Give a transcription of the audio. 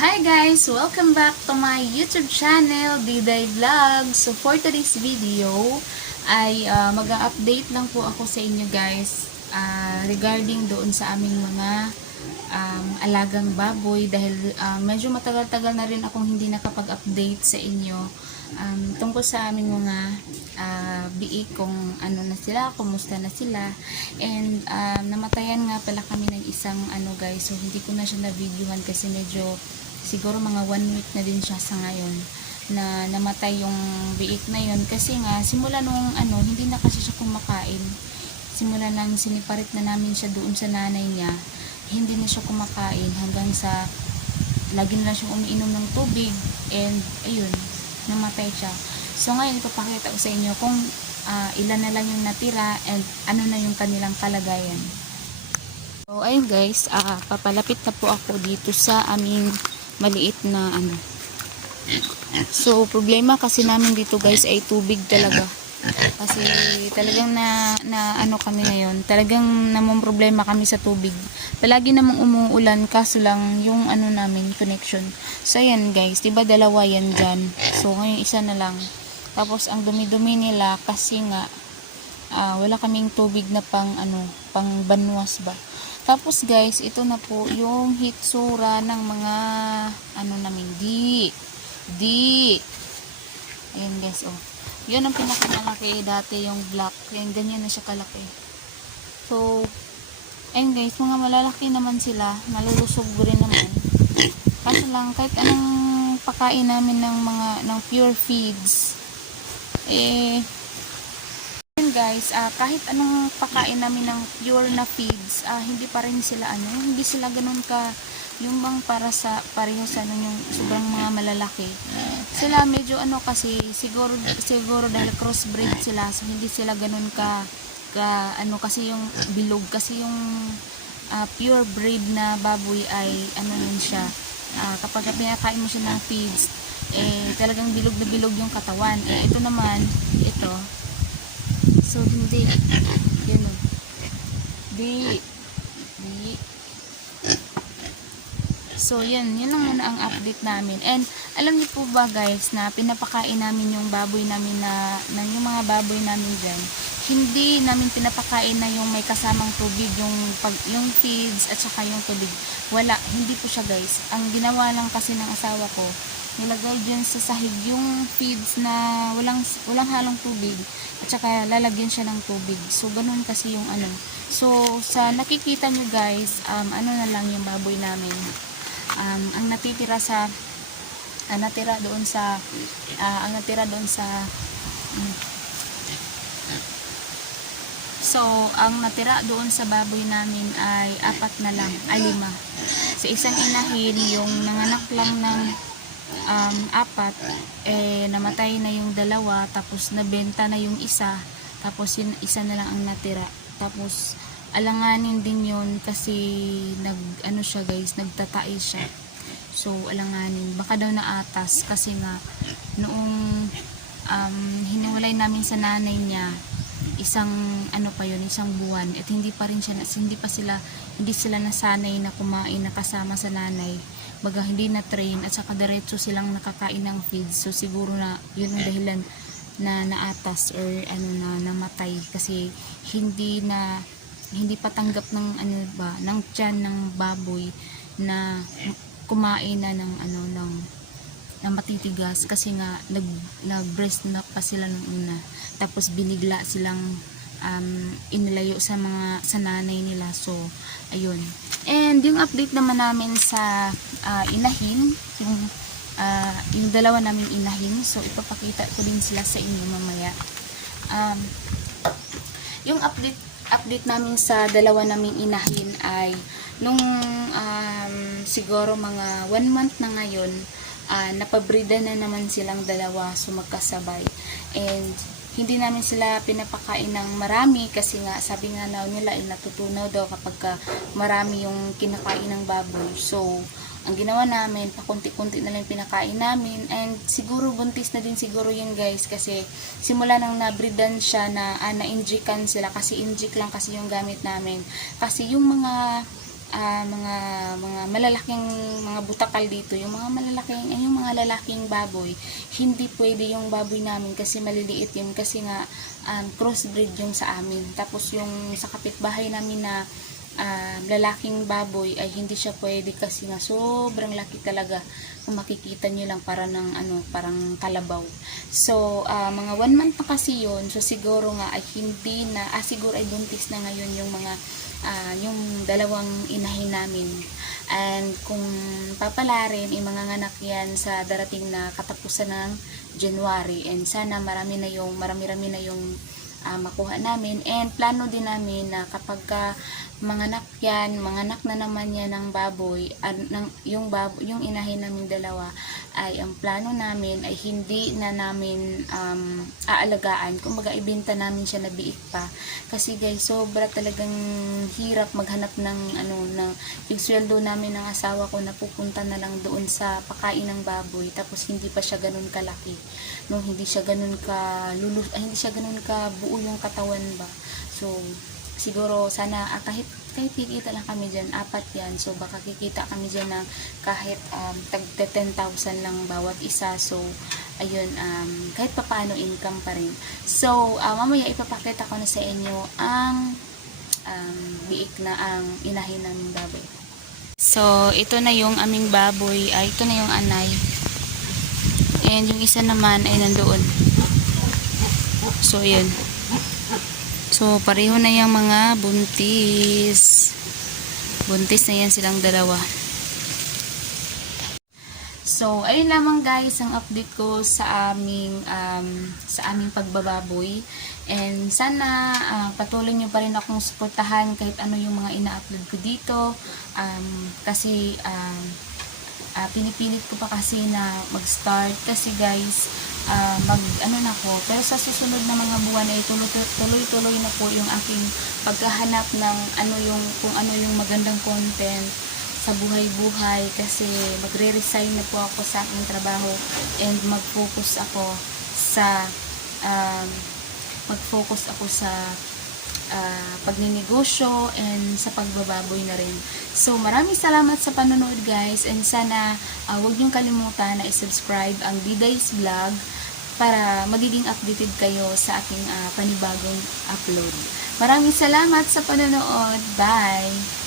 Hi guys! Welcome back to my YouTube channel, Diday Vlog. So for today's video ay mag-update lang po ako sa inyo guys regarding doon sa aming mga alagang baboy dahil medyo matagal-tagal na rin akong hindi nakapag-update sa inyo tungkol sa aming mga biik kung ano na sila, kumusta na sila, and namatayan nga pala kami ng isang guys, so hindi ko na siya na-videohan kasi medyo siguro mga 1 week na din siya sa ngayon na namatay yung biik na yun kasi nga simula nung hindi na kasi siya kumakain, simula nang siniparit na namin siya doon sa nanay niya, hindi na siya kumakain hanggang sa lagi na lang siyang umiinom ng tubig, and ayun, namatay siya. So ngayon ipapakita ko sa inyo kung ilan na lang yung natira and ano na yung kanilang kalagayan. So ayun guys, papalapit na po ako dito sa aming maliit na So problema kasi namin dito guys ay tubig talaga. Kasi talagang kami ngayon, talagang problema kami sa tubig. Palagi namang umuulan kaso lang yung namin connection. So ayan guys, 'di ba dalawa yan diyan. So ngayon isa na lang. Tapos ang dumi-dumi nila kasi nga wala kaming tubig na pang banwas ba. Tapos guys, ito na po yung hitsura ng mga namin di. Ayan guys, oh. Yun ang pinakamalaki dati, yung black. Yan, ganyan na siya kalaki. So, ayun guys, mga malalaki naman sila. Malulusog rin naman. Kaso lang, kahit anong pakain namin ng pure feeds, guys, kahit anong pakain namin ng pure na feeds, hindi pa rin sila hindi sila ganun ka yung bang para sa pareho sa yung sobrang mga malalaki. Sila medyo kasi siguro dahil crossbreed sila, so hindi sila ganun ka kasi yung bilog, kasi yung pure breed na baboy ay yun siya, kapag pinakain mo siya ng feeds, talagang bilog na bilog yung katawan. Ito naman, so hindi yun di. So yun lang muna ang update namin. And alam niyo po ba guys na pinapakain namin yung baboy namin yung mga baboy namin dyan, hindi namin pinapakain na yung may kasamang tubig, yung feeds at saka yung tubig. Wala, hindi po siya guys. Ang ginawa lang kasi ng asawa ko, nilagay dyan sa sahig yung feeds na walang halong tubig at saka lalagyan siya ng tubig. So ganun kasi yung So sa nakikita nyo guys, na lang yung baboy namin. Ang natira doon sa So ang natira doon sa baboy namin ay 4 na lang, 5. Sa isang inahin, yung nanganak lang ng 4, namatay na yung 2, tapos nabenta na yung isa, tapos yung isa na lang ang natira. Tapos alanganin din yun kasi siya guys, nagtatai siya. So alanganin, baka daw naatas kasi nga noong hiniwalay namin sa nanay niya, isang isang buwan, at hindi sila nasanay na kumain na kasama sa nanay, baga hindi na train, at saka diretso silang nakakain ng feeds. So siguro na yun ang dahilan na naatas or namatay, kasi hindi pa tanggap ng ng tiyan ng baboy na kumain na ng matitigas, kasi nga nag-breast milk pa sila nung una, tapos binigla silang inilayo sa nanay nila. So ayun. And yung update naman namin sa inahin, yung 2 namin inahin, so ipapakita ko din sila sa inyo mamaya. Yung update namin sa 2 naming inahin ay nung siguro mga 1 month na ngayon, napabrida na naman silang 2, so magkasabay. And hindi namin sila pinapakain ng marami kasi nga sabi nga nila ay natutunaw daw kapag marami yung kinakain ng baboy. So ang ginawa namin, pakunti-kunti na lang pinakain namin, and siguro buntis na din siguro yun guys, kasi simula nang nabridan siya na na-injikan sila, kasi injik lang kasi yung gamit namin, kasi yung mga mga malalaking mga butakal dito, yung mga lalaking baboy, hindi pwede yung baboy namin kasi maliliit yun kasi nga crossbreed yung sa amin. Tapos yung sa kapitbahay namin na lalaking baboy ay hindi siya pwede kasi nga sobrang laki talaga. Kung makikita nyo lang parang kalabaw. So mga 1 month na kasi yun, so siguro nga ay hindi na siguro ay buntis na ngayon yung mga yung dalawang inahin namin. And kung papalarin, manganganak yan sa darating na katapusan ng January. And sana marami na yung makuha namin. And plano din namin na kapag manganak na naman yan ng baboy, yung inahin namin dalawa, ay ang plano namin ay hindi na namin aalagaan. Kumbaga ibenta namin siya na biik pa. Kasi guys, sobra talagang hirap maghanap ng yung sweldo namin ng asawa ko na pupunta na lang doon sa pakain ng baboy. Tapos hindi pa siya ganun kalaki. No, hindi siya ganun ka buo yung katawan ba. So siguro sana kahit kikita lang kami dyan, 4 yan, so baka kikita kami dyan ng kahit tag 10,000 lang bawat isa. So ayun, kahit papaano income pa rin. So mamaya ipapakita ko na sa inyo ang biik na ang inahin ng baboy. So ito na yung aming baboy, ito na yung anay, and yung isa naman ay nandoon. So ayun. So, pareho na yung mga buntis. Buntis na yan silang dalawa. So, ayun lamang guys ang update ko sa aming pagbababoy. And sana patuloy nyo pa rin akong suportahan kahit ano yung mga ina-upload ko dito. Kasi pinipilit ko pa kasi na mag-start kasi guys pero sa susunod na mga buwan ay tuloy-tuloy na po yung aking paghahanap ng kung ano yung magandang content sa buhay-buhay kasi magre-resign na po ako sa aking trabaho and mag-focus ako sa pagninegosyo and sa pagbababoy na rin. So maraming salamat sa panonood guys, and sana huwag niyong kalimutan na i-subscribe ang Diday's Vlog para magiging updated kayo sa aking panibagong upload. Maraming salamat sa panonood. Bye!